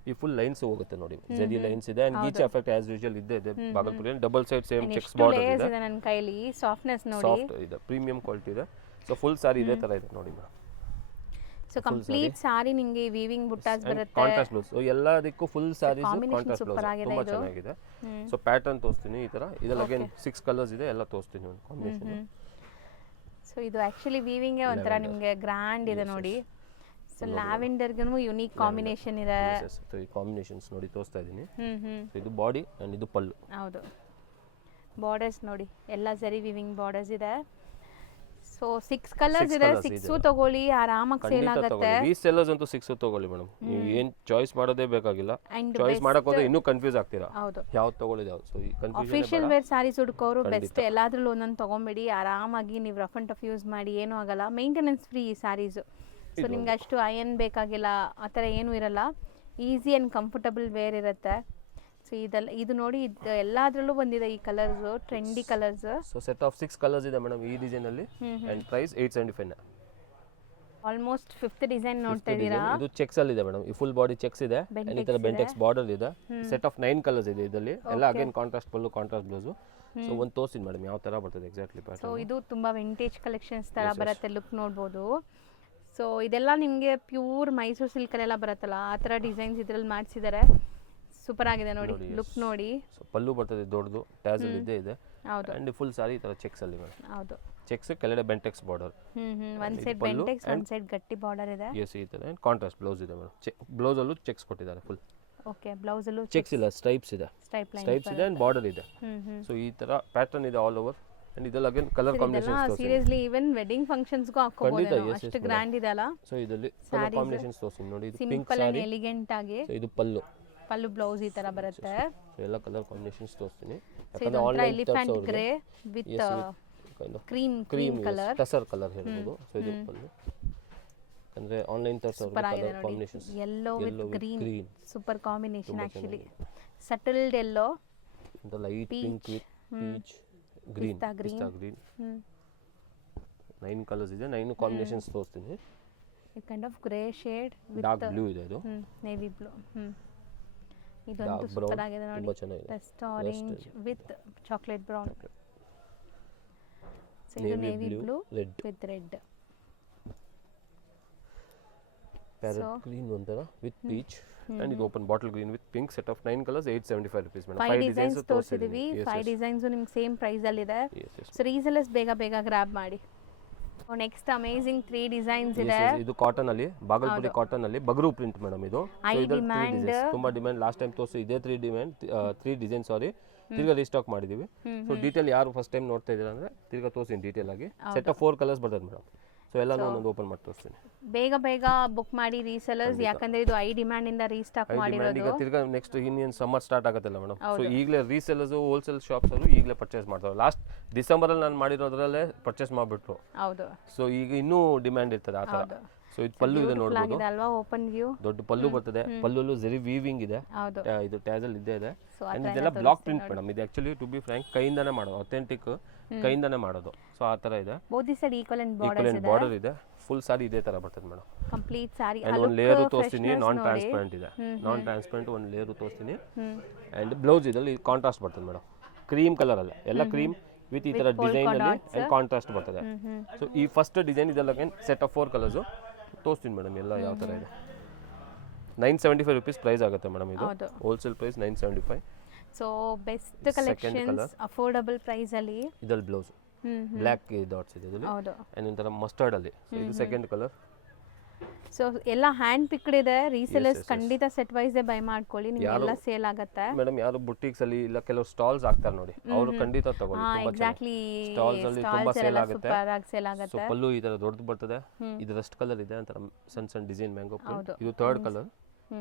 ಈ ಫುಲ್ ಲೈನ್ಸ್ ಹೋಗುತ್ತೆ ನೋಡಿ, ಜರಿ ಲೈನ್ಸ್ ಇದೆ. ಅಂಡ್ ಗೀಚ್ ಎಫೆಕ್ಟ್ ಆಸ್ ಯೂಶುವಲ್ ಇದೆ ಬಾಗಲ್ಪುರಲ್ಲಿ. Double side same checks border ಇದೆ. ನನ್ನ ಕೈಲಿ ಸಾಫ್ಟ್ನೆಸ್ ನೋಡಿ, ಸಾಫ್ಟ್ ಇದೆ, ಪ್ರೀಮಿಯಂ ಕ್ವಾಲಿಟಿ ಇದೆ. ಸೊ ಫುಲ್ ಸಾರಿ ಇದೇ ತರ ಇದೆ ನೋಡಿ ಮೇಡಮ್. ಸೊ ಕಂಪ್ಲೀಟ್ ಸಾರಿ ನಿಮಗೆ ವೀವಿಂಗ್ ಬುಟ್ಟಾಸ್ ಬರುತ್ತೆ, ಕಾಂಟ್ರಾಸ್ಟ್ ಬ್ಲೌಸ್. ಸೊ ಎಲ್ಲದಕ್ಕೂ ಫುಲ್ ಸಾರೀಸ್ ಕಾಂಟ್ರಾಸ್ಟ್ ಬ್ಲೌಸ್ ತುಂಬಾ ಚೆನ್ನಾಗಿದೆ. ಸೊ ಪ್ಯಾಟರ್ನ್ ತೋರಿಸ್ತೀನಿ ಈ ತರ. ಇದೆಲ್ಲ ಅಗೇನ್ 6 ಕಲರ್ಸ್ ಇದೆ, ಎಲ್ಲ ತೋರಿಸ್ತೀನಿ ಒಂದು ಕಾಂಬಿನೇಷನ್. ಸೊ ಇದು ಆಕ್ಚುಲಿ ವೀವಿಂಗ್ ಒಂಥರ ನಿಮಗೆ ಗ್ರ್ಯಾಂಡ್ ಇದೆ ನೋಡಿ. ಸೊ ಲ್ಯಾವೆಂಡರ್ ಗೂ ಯುನೀಕ್ ಕಾಂಬಿನೇಷನ್ ಇದೆ. ಸೊ ಈ ಕಾಂಬಿನೇಷನ್ಸ್ ನೋಡಿ ತೋರಿಸ್ತಾ ಇದೀನಿ. ಇದು ಬಾಡಿ ಅಂಡ್ ಇದು ಪಲ್ಲು. ಹೌದು, ಬಾರ್ಡರ್ಸ್ ನೋಡಿ ಎಲ್ಲ ಜರಿ ವೀವಿಂಗ್ ಬಾರ್ಡರ್ಸ್ ಇದೆ. ಸೊ 6 ಕಲರ್ಸ್ ಇದೆ, 6 ತಗೊಳ್ಳಿ, ಆರಾಮಾಗಿ ಸೇಲ್ ಆಗುತ್ತೆ. ರೀಸೆಲ್ಲರ್ಸ್ ಅಂತೂ 6 ತಗೊಳ್ಳಿ ಮೇಡಮ್, ನೀವು ಏನು ಚಾಯ್ಸ್ ಮಾಡೋದೇ ಬೇಕಾಗಿಲ್ಲ. ಚಾಯ್ಸ್ ಮಾಡಕ್ ಹೋದ್ರೆ ಇನ್ನೂ ಕನ್ಫ್ಯೂಸ್ ಆಗ್ತೀರಾ ಯಾವ್ದು ತಗೊಳ್ಳೋದು ಯಾವ್ದು. ಸೊ ಈ ಕನ್ಫ್ಯೂಷನ್ ಅಫಿಷಿಯಲ್ ವೇರ್ ಸ್ಯಾರೀಸ್ ಹುಡುಕೋರು ಬೆಸ್ಟ್. ಎಲ್ಲಾದ್ರಲ್ಲೂ ಒಂದೊಂದು ತಗೊಂಬಿಡಿ, ಆರಾಮಾಗಿ ನೀವು ರಫ್ ಅಂಡ್ ಟಫ್ ಯೂಸ್ ಮಾಡಿ, ಏನೂ ಆಗಲ್ಲ. ಮೇಂಟೆನೆನ್ಸ್ ಫ್ರೀ ಈ ಸ್ಯಾರೀಸು. ಸೊ ನಿಮ್ಗೆ ಅಷ್ಟು ಅಯನ್ ಬೇಕಾಗಿಲ್ಲ, ಆ ಥರ ಏನೂ ಇರಲ್ಲ. ಈಸಿ ಆ್ಯಂಡ್ ಕಂಫರ್ಟಬಲ್ ವೇರ್ ಇರುತ್ತೆ. ಸೊ ಇದು ನೋಡಿ, ಇದು ಎಲ್ಲಾದ್ರಲ್ಲೂ ಬಂದಿದೆ ಈ colours, trendy colours. So set of 6 colours ಇದೆ ಮೇಡಮ್ ಈ ಡಿಸೈನ್ ಅಲ್ಲಿ. And price 875. Almost 5th design ನೋಡ್ತಾ ಇದ್ದೀರಾ. ಇದು ಚೆಕ್ಸ್ ಅಲ್ಲಿ ಇದೆ ಮೇಡಮ್, ಈ ಫುಲ್ ಬಾಡಿ ಚೆಕ್ಸ್ ಇದೆ, ಈ ತರ ಬೆಂಟೆಕ್ಸ್ ಬಾರ್ಡರ್ ಇದೆ. ಸೆಟ್ ಆಫ್ 9 ಕಲರ್ಸ್ ಇದೆ ಇದರಲ್ಲಿ, ಎಲ್ಲ ಅಗೇನ್ ಕಾಂಟ್ರಾಸ್ಟ್ ಪಲ್ಲು, ಕಾಂಟ್ರಾಸ್ಟ್ ಬ್ಲೌಸ್. ಸೊ ಒಂದು ತೋರಿಸಿ ಮೇಡಮ್ ಯಾವ ತರ ಬರ್ತದೆ ಎಕ್ಸಾಕ್ಟ್ಲಿ ಪ್ಯಾಟರ್ನ್. ಸೊ ಇದು ತುಂಬಾ ವಿಂಟೇಜ್ ಕಲೆಕ್ಷನ್ಸ್ ತರ ಬರುತ್ತೆ, ಲುಕ್ ನೋಡ್ಬೋದು. ಸೊ ಇದೆಲ್ಲ ನಿಮಗೆ ಪ್ಯೂರ್ ಮೈಸೂರು ಸಿಲ್ಕಲ್ಲೆಲ್ಲ ಬರುತ್ತಲ್ಲ, ಆ ಥರ ಡಿಸೈನ್ಸ್ ಇದ್ರಲ್ಲಿ ಮಾಡಿಸಿದ್ದಾರೆ. ಸೂಪರ್ ಆಗಿದೆ ನೋಡಿ, ಲುಕ್ ನೋಡಿ. ಸೊ ಪಲ್ಲು ಬರ್ತದೆ ದೊಡ್ಡದು, ಟ್ಯಾಸಲ್ ಇದೆ. ಹೌದು. ಅಂಡ್ ಫುಲ್ ಸಾರಿ ಈ ತರ ಚೆಕ್ಸ್ ಅಲ್ಲಿ ಮೇಡಮ್. ಹೌದು, ಚೆಕ್ಸ್ ಕೆಳಗಡೆ ಬೆಂಟೆಕ್ಸ್ ಬಾರ್ಡರ್. ಒಂದ್ ಸೈಡ್ ಬೆಂಟೆಕ್ಸ್, ಒಂದ್ ಸೈಡ್ ಗಟ್ಟಿ ಬಾರ್ಡರ್ ಇದೆ. ಎಸ್, ಈ ತರ ಕಾಂಟ್ರಾಸ್ಟ್ ಬ್ಲೌಸ್ ಇದೆ ಮೇಡಮ್. ಬ್ಲೌಸ್ ಅಲ್ಲೂ ಚೆಕ್ಸ್ ಕೊಟ್ಟಿದ್ದಾರೆ ಫುಲ್. ಓಕೆ, ಬ್ಲೌಸ್ ಅಲ್ಲೂ ಚೆಕ್ಸ್ ಇಲ್ಲ, ಸ್ಟ್ರೈಪ್ಸ್ ಇದೆ. ಸ್ಟ್ರೈಪ್ಸ್ ಇದೆ ಅಂಡ್ ಬಾರ್ಡರ್ ಇದೆ. ಸೊ ಈ ತರ ಪ್ಯಾಟರ್ನ್ ಇದೆ ಆಲ್ ಓವರ್. ಅಂಡ್ ಇದೆಲ್ಲ ಅಗೇನ್ ಕಲರ್ ಕಾಂಬಿನೇಷನ್ಸ್ ತೋರಿಸಿ. ಸೀರಿಯಸ್ಲಿ ಈವನ್ ವೆಡ್ಡಿಂಗ್ ಫಂಕ್ಷನ್ಸ್ ಗೂ ಹಾಕೋಬಹುದು, ಅಷ್ಟು ಗ್ರ್ಯಾಂಡ್ ಇದೆ ಅಲ್ಲ. ಸೊ ಇದರಲ್ಲಿ ಕಲರ್ ಕಾಂಬಿನೇಷನ್ಸ್ ತೋರಿಸಿ ನೋಡಿ. ಇದು ಪಿಂಕ್ ಸಿಂಪಲ್ ಅಂಡ್ ಎಲಿಗೆಂಟ್ ಆಗಿ. ಸೊ ಇದು ಪಲ್ಲು ಬ್ಲೌಸ್ ಈ ತರ ಬರುತ್ತೆ. ಸೊ ಎಲ್ಲ ಕಲರ್ ಕಾಂಬಿನೇಷನ್ಸ್ ತೋರಿಸ್ತೀನಿ. ಯಾಕಂದ್ರೆ online elephant grey with cream colour, tussar colour ಹೇಳ್ಬೋದು. ಸೊ ಇದು ಪಲ್ಲು. ಅಂದ್ರೆ ಆನ್ಲೈನ್ ತೋರಿಸೋ colour combinations, yellow with green, super combination actually. Settled yellow, the light pink with peach green, pista green. 9 colours ಇದೆ, 9 ಕಾಂಬಿನೇಷನ್ಸ್ ತೋರಿಸ್ತೀನಿ. It kind of grey shade with dark blue ಇದೆ, ಇದು navy blue. ಇದಂತೂ super ಆಗಿದೆ ನೋಡಿ, ಪೆಸ್ಟ್ orange with chocolate brown. So ಇದು navy blue with red. Parrot green ಒಂಥರ ವಿತ್ ಪೀಚ್. ಅಂಡ್ ಇದು open bottle green with pink. Set of 9 colours 875 rupees madam. 5 designs ತೋರಿಸಿದೀವಿ, 5 ಡಿಸೈನ್ಸ್ ನಿಮ್ಗೆ ಸೇಮ್ ಪ್ರೈಸ್ ಅಲ್ಲಿ ಇದೆ. ಸೊ ರೀಸೆಲ್ಲರ್ಸ್ ಬೇಗ ಗ್ರಾಬ್ ಮಾಡಿ. Next amazing 3 designs ಇದೆ. ಇದು ಕಾಟನ್ ಅಲ್ಲಿ, ಬಾಗಲ್ಪುರಿ ಕಾಟನ್ ಅಲ್ಲಿ ಬಗರು ಪ್ರಿಂಟ್ ಮೇಡಮ್. ಇದು ತುಂಬಾ ಡಿಮ್ಯಾಂಡ್. ಲಾಸ್ಟ್ ಟೈಮ್ ತೋರಿಸಿ ಇದೇ 3 ಡಿಸೈನ್ ಸಾರಿ ತಿರ್ಗಾ ರೀಸ್ಟಾಕ್ ಮಾಡಿದೀವಿ. ಸೊ ಡೀಟೇಲ್ ಯಾರು ಫಸ್ಟ್ ಟೈಮ್ ನೋಡ್ತಾ ಇದ್ದೀರಾ ಅಂದ್ರೆ ತಿರ್ಗಾ ತೋರಿಸಿ ಡೀಟೇಲ್ ಆಗಿ. ಸೆಟ್ ಆಫ್ 4 ಕಲರ್ಸ್ ಬರ್ತದೆ ಮೇಡಮ್. ಸೊ ಎಲ್ಲ ನಾನು ಓಪನ್ ಮಾಡಿ ತೋರಿಸ್ತೀನಿ. ಬೇಗ ಬುಕ್ ಮಾಡಿ ರೀಸೆಲ್ಲರ್ಸ್, ಯಾಕಂದ್ರೆ ಇದು ಐ ಡಿಮ್ಯಾಂಡ್ ಇಂದ ರೀಸ್ಟಾಕ್ ಮಾಡಿರೋದು. ಈಗ ತಿರ್ಗಾ ನೆಕ್ಸ್ಟ್ ಇನ್ನೇನು ಸಮ್ಮರ್ ಸ್ಟಾರ್ಟ್ ಆಗುತ್ತಲ್ಲ ಮೇಡಮ್. ಸೊ ಈಗಲೇ ರೀಸೆಲ್ಲರ್ಸ್, ಹೋಲ್ಸೇಲ್ ಶಾಪ್ಸ್ ಅವರು ಈಗಲೇ ಪರ್ಚೇಸ್ ಮಾಡ್ತಾರೆ. ಲಾಸ್ಟ್ ಡಿಸೆಂಬರ್ ಅಲ್ಲಿ ನಾನು ಮಾಡಿರೋದ್ರಲ್ಲೇ ಪರ್ಚೇಸ್ ಮಾಡಿಬಿಟ್ರು. ಹೌದು. ಸೊ ಈಗ ಇನ್ನೂ ಡಿಮ್ಯಾಂಡ್ ಇರ್ತದೆ ಆ ತರ. ಸೊ ಇದು ಪಲ್ಲು ಇದೆ ನೋಡಬಹುದು ಅಲ್ವಾ, ಓಪನ್ ವ್ಯೂ, ದೊಡ್ಡ ಪಲ್ಲು ಬರ್ತದೆ. ಪಲ್ಲುಲು ಜರಿ ವೀವಿಂಗ್ ಇದೆ, ಇದು ಟ್ಯಾಸಲ್ ಇದೆ. ಅಂಡ್ ಇದೆಲ್ಲ ಬ್ಲಾಕ್ ಪ್ರಿಂಟ್ ಮೇಡಮ್. ಇದು ಆಕ್ಚುಲಿ ಟು ಬಿ ಫ್ರಾಂಕ್ ಕೈಯಿಂದಾನೆ ಮಾಡೋದು, ಅಥೆಂಟಿಕ್ ಕೈಯಿಂದಾನೆ ಮಾಡೋದು. ಸೊ ಆ ತರ ಇದೆ. ಬೋತ್ ಸೈಡ್ ಈಕ್ವಲೆಂಟ್ ಬಾರ್ಡರ್ ಇದೆ. ಫುಲ್ ಸಾರಿ ಇದೇ ತರ ಬರ್ತದೆ ಮೇಡಮ್. Complete sorry. ಅಂಡ್ ಒಂದು ಲೇಯರ್ ತೋರಿಸ್ತೀನಿ, ನಾನ್ ಟ್ರಾನ್ಸ್ಪರೆಂಟ್ ಇದೆ. ನಾನ್ ಟ್ರಾನ್ಸ್ಪರೆಂಟ್ ಒಂದು ಲೇಯರ್ ತೋರಿಸ್ತೀನಿ. ಅಂಡ್ ಬ್ಲೌಸ್ ಇದರಲ್ಲಿ ಕಾಂಟ್ರಾಸ್ಟ್ ಬರ್ತದೆ ಮೇಡಮ್. ಕ್ರೀಮ್ ಕಲರ್ ಅಲ್ಲ, ಎಲ್ಲ ಕ್ರೀಮ್ ವಿತ್ ಈ ತರ ಡಿಸೈನ್ ಅಲ್ಲಿ ಅಂಡ್ ಕಾಂಟ್ರಾಸ್ಟ್ ಬರ್ತದೆ. ಸೊ ಈ ಫಸ್ಟ್ ಡಿಸೈನ್ ಇದೆಲ್ಲ ಸೆಟ್ ಆಫ್ 4 ಕಲರ್ಸ್ ತೋರಿಸ್ತೀನಿ ಮೇಡಮ್. ಎಲ್ಲ ಯಾವ ತರ ಇದೆ. 975 rupees ಪ್ರೈಸ್ ಆಗುತ್ತೆ ಮೇಡಮ್. ಇದು wholesale price 975. So best collections affordable price ಅಲ್ಲಿ. ಇದರಲ್ಲಿ ಬ್ಲೌಸ್ ಬ್ಲಾಕ್ ಡಾಟ್ಸ್ ಇದೆ ಇದರಲ್ಲಿ. ಅಂಡ್ ಒಂಥರ ಮಸ್ಟರ್ಡ್ ಅಲ್ಲಿ. ಸೊ ಇದು ಸೆಕೆಂಡ್ ಕಲರ್. ಸೊ ಎಲ್ಲ ಹ್ಯಾಂಡ್ ಪಿಕ್ಡ್ ಇದೆ. ರೀಸೆಲ್ಲರ್ಸ್ ಖಂಡಿತ ಸೆಟ್ ವೈಸ್ ಬೈ ಮಾಡ್ಕೊಳ್ಳಿ, ನಿಮಗೆಲ್ಲ ಸೇಲ್ ಆಗುತ್ತೆ ಮೇಡಮ್. ಯಾರು ಬುಟಿಕ್ಸ್ ಅಲ್ಲಿ ಇಲ್ಲ ಕೆಲವು ಸ್ಟಾಲ್ಸ್ ಹಾಕ್ತಾರೆ ನೋಡಿ, ಅವರು ಖಂಡಿತ ತಗೊಳ್ಳಿ. ಎಕ್ಸಾಕ್ಟ್ಲಿ, ಸ್ಟಾಲ್ಸ್ ಅಲ್ಲಿ ತುಂಬಾ ಸೇಲ್ ಆಗುತ್ತೆ. ಸೇಲ್ ಆಗುತ್ತೆ. ಸೊ ಪಲ್ಲು ಈ ತರ ದೊಡ್ಡದು ಬರ್ತದೆ. ಇದರಷ್ಟು ಕಲರ್ ಇದೆ, ಒಂಥರ ಸಣ್ಣ ಡಿಸೈನ್ ಮ್ಯಾಂಗೋ ಪ್ರಿಂಟ್. ಇದು ಥರ್ಡ್ ಕಲರ್.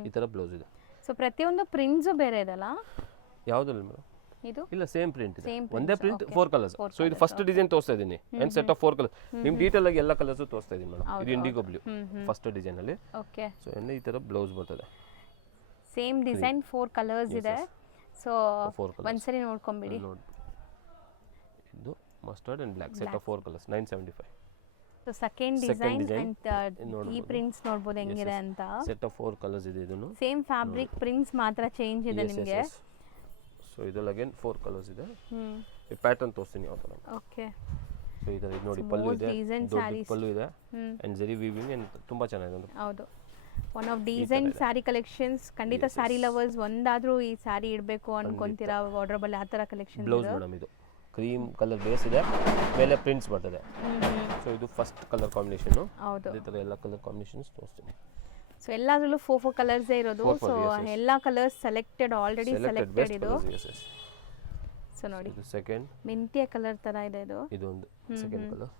ಈ ತರ ಬ್ಲೌಸ್ ಇದೆ. ಸೊ ಪ್ರತಿಯೊಂದು ಪ್ರಿಂಟ್ಸ್ ಬೇರೆ ಇದಲ್ಲ, ಯಾವುದಿಲ್ಲ ಮೇಡಮ್. ಇದು ಇಲ್ಲ ಸೇಮ್ ಪ್ರಿಂಟ್ ಇದೆ, ಒಂದೇ ಪ್ರಿಂಟ್ 4 ಕಲರ್ಸ್. ಸೊ ಇದು ಫಸ್ಟ್ ಡಿಸೈನ್ ತೋರಿಸ್ತಾ ಇದೀನಿ. And set of 4 colours. ನಿಮ್ ಡೀಟೇಲ್ ಆಗಿ ಎಲ್ಲ ಕಲರ್ಸ್ ತೋರಿಸ್ತಾ ಇದೀನಿ ಮೇಡಮ್. ಇದು ಇಂಡಿಗೋ ಬ್ಲೂ ಫಸ್ಟ್ ಡಿಸೈನ್ ಅಲ್ಲಿ. ಓಕೆ. ಸೊ ಈ ತರ ಬ್ಲೌಸ್ ಬರ್ತದೆ. ಸೇಮ್ ಡಿಸೈನ್ 4 ಕಲರ್ಸ್ ಇದೆ. ಸೊ ಒಂದ್ಸರಿ ನೋಡ್ಕೊಂಬಿಡಿ. ಇದು mustard and black. Set of 4 colours 975. So second design and ಈ ಪ್ರಿಂಟ್ಸ್ ನೋಡಬಹುದು ಹೆಂಗಿದೆ ಅಂತ. ಸೆಟ್ ಆಫ್ 4 ಕಲರ್ಸ್ ಇದೆ. ಇದನ್ನು ಸೇಮ್ ಫ್ಯಾಬ್ರಿಕ್ ಪ್ರಿಂಟ್ಸ್ ಮಾತ್ರ ಚೇಂಜ್ ಇದೆ ನಿಮಗೆ. ಸೊ ಇದರಲ್ಲಿ ಅಗೇನ್ 4 ಕಲರ್ಸ್ ಇದೆ. ಈ ಪ್ಯಾಟರ್ನ್ ತೋರಿಸ್ತೀನಿ ಯಾವ ತರ. ಓಕೆ. ಸೊ ಇದರ ಇದು ನೋಡಿ, ಪಲ್ಲು ಇದೆ, ದೊಡ್ಡ ಪಲ್ಲು ಇದೆ ಅಂಡ್ ಜರಿ ವೀವಿಂಗ್ ಅಂಡ್ ತುಂಬಾ ಚೆನ್ನಾಗಿದೆ. ಹೌದು, one of design sari collections. ಖಂಡಿತ ಸ್ಯಾರಿ ಲವರ್ಸ್ ಒಂದಾದ್ರೂ ಈ ಸ್ಯಾರಿ ಇಡಬೇಕು ಅನ್ಕೊಂತೀರಾ ವಾರ್ಡ್ರೋಬ್ ಅಲ್ಲಿ, ಆ ತರ ಕಲೆಕ್ಷನ್. ಬ್ಲೌಸ್ ಮೇಡಮ್ ಇದು ಕ್ರೀಮ್ ಕಲರ್ ಬೇಸ್ ಇದೆ, ಮೇಲೆ ಪ್ರಿಂಟ್ಸ್ ಬರ್ತದೆ. ಸೊ ಇದು ಫಸ್ಟ್ ಕಲರ್ ಕಾಂಬಿನೇಷನ್. ಇದೇ ತರ ಎಲ್ಲ ಕಲರ್ ಕಾಂಬಿನೇಷನ್ಸ್ ತೋರಿಸ್ತೀನಿ. ಸೊ ಎಲ್ಲಾದ್ರಲ್ಲೂ 4 ಕಲರ್ಸ್ ಇರೋದು. ಸೊ ಎಲ್ಲಾ ಕಲರ್ಸ್ ಸೆಲೆಕ್ಟೆಡ್, ಆಲ್ರೆಡಿ ಸೆಲೆಕ್ಟೆಡ್ ಇದು. ಸೊ ನೋಡಿ, ಇದು ಸೆಕೆಂಡ್ ಮೆಂತ್ಯ ಕಲರ್ ತರ ಇದೆ ಇದು. ಇದು ಒಂದು ಸೆಕೆಂಡ್ ಕಲರ್.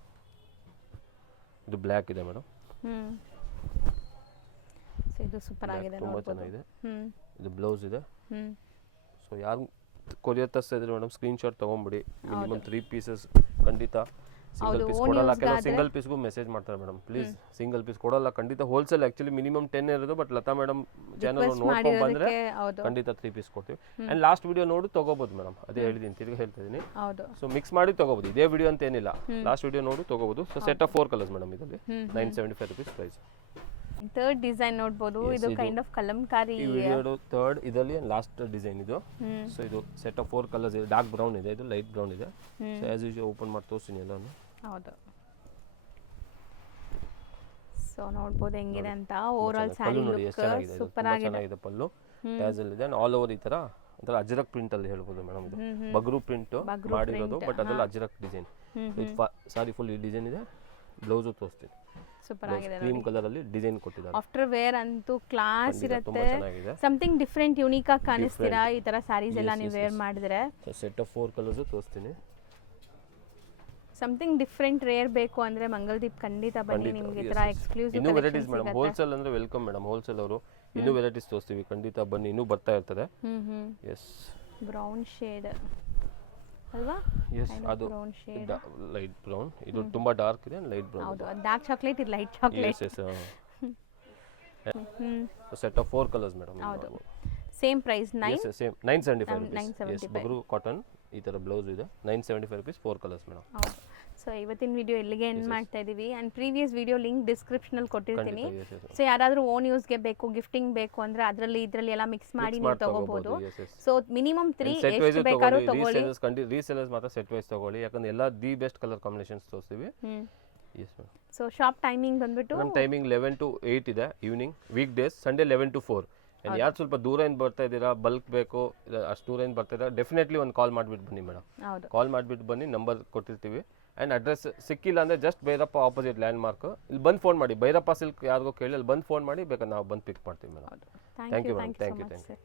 ಇದು ಬ್ಲ್ಯಾಕ್ ಇದೆ ಮೇಡಮ್. ಸೊ ಇದು ಸೂಪರ್ ಆಗಿದೆ, ತುಂಬ ಚೆನ್ನಾಗಿದೆ. ಹ್ಮ್ ಇದು ಬ್ಲೌಸ್ ಇದೆ. ಹ್ಮ್ ಸೊ ಯಾರು ಕೊರಿಯರ್ ತರಿಸ್ತಾ ಇದ್ರೆ ಮೇಡಮ್ ಸ್ಕ್ರೀನ್ಶಾಟ್ ತೊಗೊಂಬಿಡಿ. ಮಿನಿಮಮ್ 3 ಪೀಸಸ್ ಖಂಡಿತ. ಸಿಂಗಲ್ ಪೀಸ್ ಕೊಡಲ್ಲ, ಕೆಲವು ಸಿಂಗಲ್ ಪೀಸ್ಗೂ ಮೆಸೇಜ್ ಮಾಡ್ತಾರೆ ಮೇಡಮ್, ಪ್ಲೀಸ್ ಸಿಂಗಲ್ ಪೀಸ್ ಕೊಡಲ್ಲ ಖಂಡಿತ. ಹೋಲ್ಸೇಲ್ ಆ್ಯಕ್ಚುಲಿ ಮಿನಿಮಮ್ 10 ಇರೋದು, ಬಟ್ ಲತಾ ಮೇಡಮ್ ಚಾನಲ್ ನೋಡ್ಕೊಂಡು ಬಂದರೆ ಖಂಡಿತ 3 ಪೀಸ್ ಕೊಡ್ತೀವಿ. ಆ್ಯಂಡ್ ಲಾಸ್ಟ್ ವಿಡಿಯೋ ನೋಡಿ ತೊಗೋಬೋದು ಮೇಡಮ್, ಅದೇ ಹೇಳಿದ್ದೀನಿ, ತಿರ್ಗಿ ಹೇಳ್ತಾ ಇದ್ದೀನಿ. ಸೊ ಮಿಕ್ಸ್ ಮಾಡಿ ತೊಗೋಬೋದು, ಇದೇ ವಿಡಿಯೋ ಅಂತ ಏನಿಲ್ಲ, ಲಾಸ್ಟ್ ವಿಡಿಯೋ ನೋಡಿ ತೊಗೋಬೋದು. So set of 4 colours madam, ಇದರಲ್ಲಿ 975 rupees ಪ್ರೈಸ್. ಥರ್ಡ್ ಡಿಸೈನ್ ನೋಡ್ಬೋದು, ಇದು ಕೈಂಡ್ ಆಫ್ ಕಲಂಕಾರಿ. ಈ ವಿಡಿಯೋ ಥರ್ಡ್ ಇದರಲ್ಲಿ ಲಾಸ್ಟ್ ಡಿಸೈನ್ ಇದು. ಸೊ ಇದು ಸೆಟ್ ಆಫ್ 4 ಕಲರ್ಸ್ ಇದೆ. ಡಾರ್ಕ್ ಬ್ರೌನ್ ಇದೆ, ಇದು ಲೈಟ್ ಬ್ರೌನ್ ಇದೆ. ಸೊ ಆಸ್ ಯೂಶುವಲ್ ಓಪನ್ ಮಾಡಿ ತೋರಿಸ್ತೀನಿ ಎಲ್ಲಾನು. ಹೌದು, ಸೊ ನೋಡ್ಬೋದು ಹೆಂಗಿದೆ ಅಂತ. Over all sari look super ಆಗಿದೆ. ಪಲ್ಲು ಟ್ಯಾಸಲ್ ಇದೆ, ಆಲ್ ಓವರ್ ಈ ತರ ಅಂದ್ರೆ ಅಜ್ರಕ್ ಪ್ರಿಂಟ್ ಅಲ್ಲಿ ಹೇಳ್ಬೋದು ಮೇಡಮ್. ಇದು ಬಗ್ರು ಪ್ರಿಂಟ್ ಮಾಡಿರೋದು, ಬಟ್ ಅದ್ರಲ್ಲಿ ಅಜ್ರಕ್ ಡಿಸೈನ್. ಸಾರಿ ಫುಲ್ ಈ ಡಿಸೈನ್ ಇದೆ. ಬ್ಲೌಸ್ ತೋರಿಸ್ತೀನಿ, ಸೂಪರ್ ಆಗಿದೆ. ಕ್ರೀಮ್ ಕಲರ್ ಅಲ್ಲಿ ಡಿಸೈನ್ ಕೊಟ್ಟಿದ್ದಾರೆ. ಆಫ್ಟರ್ ವೇರ್ ಅಂತೂ ಕ್ಲಾಸ್ ಇರುತ್ತೆ, ಸಮಥಿಂಗ್ ಡಿಫ್ರೆಂಟ್ ಯುನೀಕ್ ಆಗಿ ಕಾಣಿಸ್ತೀರಾ ಈ ತರ ಸ್ಯಾರೀಸ್ ಎಲ್ಲ ನೀವು ವೇರ್ ಮಾಡಿದ್ರೆ. ಸೆಟ್ ಆಫ್ 4 ಕಲರ್ಸ್ ತೋರಿಸ್ತೀನಿ. ಸಮಥಿಂಗ್ ಡಿಫ್ರೆಂಟ್ ರೇರ್ ಬೇಕು ಅಂದ್ರೆ ಮಂಗಲ್ದೀಪ್ ಖಂಡಿತ ಬನ್ನಿ, ನಿಮಗೆ ಈ ತರ ಎಕ್ಸ್ಕ್ಲೂಸಿವ್ ಇನ್ನೂ ವೆರೈಟೀಸ್ ಮೇಡಮ್. ಹೋಲ್ಸೇಲ್ ಅಂದ್ರೆ ವೆಲ್ಕಮ್ ಮೇಡಮ್, ಹೋಲ್ಸೇಲ್ ಅವರು ಇನ್ನೂ ವೆರೈಟೀಸ್ ತೋರಿಸ್ತೀವಿ, ಖಂಡಿತ ಬನ್ನಿ, ಇನ್ನೂ ಬರ್ತಾ ಇರ್ತದೆ. ಎಸ್, ಬ್ರೌನ್ ಶೇಡ್ ಅಲ್ವಾ? ಎಸ್, ಅದು ಲೈಟ್ ಬ್ರೌನ್. ಇದು ತುಂಬಾ ಡಾರ್ಕ್ ಇದೆ, ಲೈಟ್ ಬ್ರೌನ್. ಹೌದು, ಡಾರ್ಕ್ ಚಾಕ್ಲೇಟ್, ಇದು light chocolate. Yes set of 4 colours madam. ಹೌದು, same price 975 rupees. Bagru cotton ಈ ತರ ಬ್ಲೌಸ್ ಇದೆ. 975 rupees 4 ಕಲರ್ಸ್ ಮೇಡಮ್. ಹೌದು. ಸೊ ಇವತ್ತಿನ ವಿಡಿಯೋ ಇಲ್ಲಿಗೆ ಎಂಡ್ ಮಾಡ್ತಾ ಇದೀವಿ. And previous video link description ಅಲ್ಲಿ ಕೊಟ್ಟಿರ್ತೀನಿ. ಸೊ ಯಾರಾದರೂ ಓನ್ ಯೂಸ್ಗೆ ಬೇಕು, ಗಿಫ್ಟಿಂಗ್ ಬೇಕು ಅಂದ್ರೆ ಅದರಲ್ಲಿ ಇದರಲ್ಲಿ ಎಲ್ಲ ಮಿಕ್ಸ್ ಮಾಡಿ ನೀವು ತಗೋಬಹುದು. ಸೊ ಮಿನಿಮಮ್ 3 ಎಷ್ಟು ಬೇಕಾದ್ರೂ ತಗೊಳ್ಳಿ. ರೀಸೆಲ್ಲರ್ಸ್ ಮಾತ್ರ ಸೆಟ್ ವೈಸ್ ತಗೊಳ್ಳಿ, ಯಾಕಂದ್ರೆ ಎಲ್ಲ ದಿ ಬೆಸ್ಟ್ ಕಲರ್ ಕಾಂಬಿನೇಷನ್ಸ್ ತೋರಿಸ್ತೀವಿ. Yes ma'am. So shop timing ಬಂದ್ಬಿಟ್ಟು ನಮ್ಮ ಟೈಮಿಂಗ್ 11 to 8 ಇದೆ evening, week days. Sunday 11 to 4. And ಯಾರು ಸ್ವಲ್ಪ ದೂರದಿಂದ ಬರ್ತಾ ಇದ್ದೀರಾ, ಬಲ್ಕ್ ಬೇಕು, ಅಷ್ಟು ದೂರದಿಂದ ಬರ್ತಾ ಇದ್ದೀರಾ, ಡೆಫಿನೆಟ್ಲಿ ಒಂದು ಕಾಲ್ ಮಾಡಿಬಿಟ್ಟು ಬನ್ನಿ ಮೇಡಮ್. ಕಾಲ್ ಮಾಡಿಬಿಟ್ಟು ಬನ್ನಿ, ನಂಬರ್ ಕೊಟ್ಟಿರ್ತೀವಿ. ಆ್ಯಂಡ್ ಅಡ್ರೆಸ್ ಸಿಕ್ಕಿಲ್ಲ ಅಂದರೆ just Bhyrappa opposite land mark, ಇಲ್ಲಿ ಬಂದು ಫೋನ್ ಮಾಡಿ. ಭೈರಪ್ಪ ಸಿಲ್ಕ್ ಯಾರಿಗೋ ಕೇಳಿ ಅಲ್ಲಿ ಬಂದು ಫೋನ್ ಮಾಡಿ, ಬೇಕಾದ್ರೆ ನಾವು ಬಂದು ಪಿಕ್ ಮಾಡ್ತೀವಿ madam. Thank you madam, thank you.